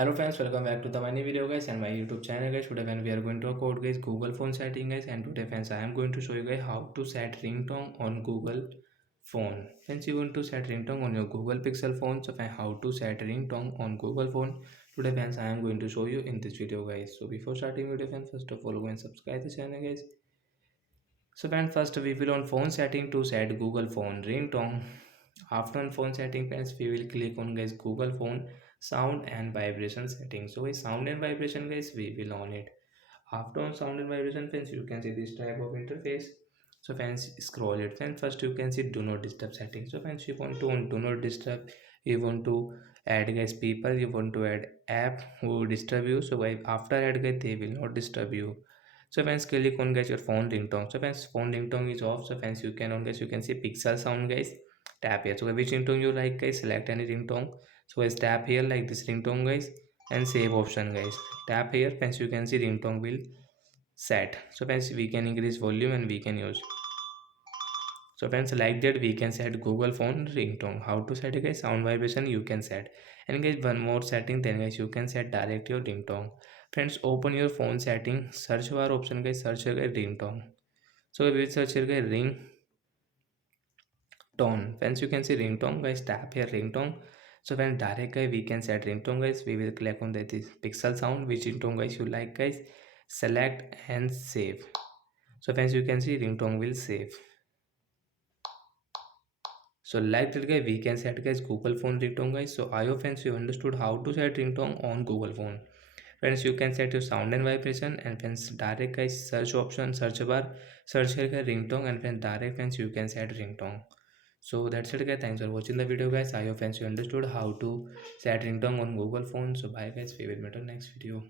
Hello friends, welcome back to the many video guys and my YouTube channel guys. Today when we are going to code guys Google phone setting guys, and today friends I am going to show you guys how to set ringtone on Google phone. Friends, you want to set ringtone on your Google Pixel phone, so how to set ringtone on Google phone. Today friends I am going to show you in this video guys. So before starting video friends, first of all go and subscribe the channel guys. So friends, first we will on phone setting to set Google phone ringtone. After on phone setting friends, we will click on guys Google phone sound and vibration settings. So guys, sound and vibration guys, we will on it. After on sound and vibration friends, you can see this type of interface. So friends, scroll it friends. First you can see do not disturb settings. So friends, you want to on do not disturb, you want to add guys people, you want to add app who disturb you. So guys, after add guys, they will not disturb you. So friends, click on guys your phone ringtone. So friends, phone ringtone is off. So friends, you can on guys, you can see pixel sound guys. Tap here. So which ringtone you like guys, select any ringtone. So guys, tap here like this ringtone guys, and save option guys. Tap here friends, you can see ringtone will set. So friends, we can increase volume and we can use. So friends, like that we can set Google phone ringtone. How to set it guys? Sound vibration you can set. And guys, one more setting, then guys you can set direct your ringtone. Friends, open your phone setting, search bar option guys, search here guys ringtone. So we will search here guys ring tone. Friends, you can see ringtone guys, tap here ringtone. So when direct guys we can set ringtone guys, we will click on this pixel sound, which ringtone guys you like guys, select and save. So friends, you can see ringtone will save. So like that guys, we can set guys Google phone ringtone guys. So I hope friends you understood how to set ringtone on Google phone. Friends, you can set your sound and vibration, and friends direct guys search option, search bar, search here guys ringtone, and friends direct friends you can set ringtone. So that's it guys, thanks for watching the video guys. I hope friends you understood how to set ringtone on Google phone. So bye guys, we will meet on next video.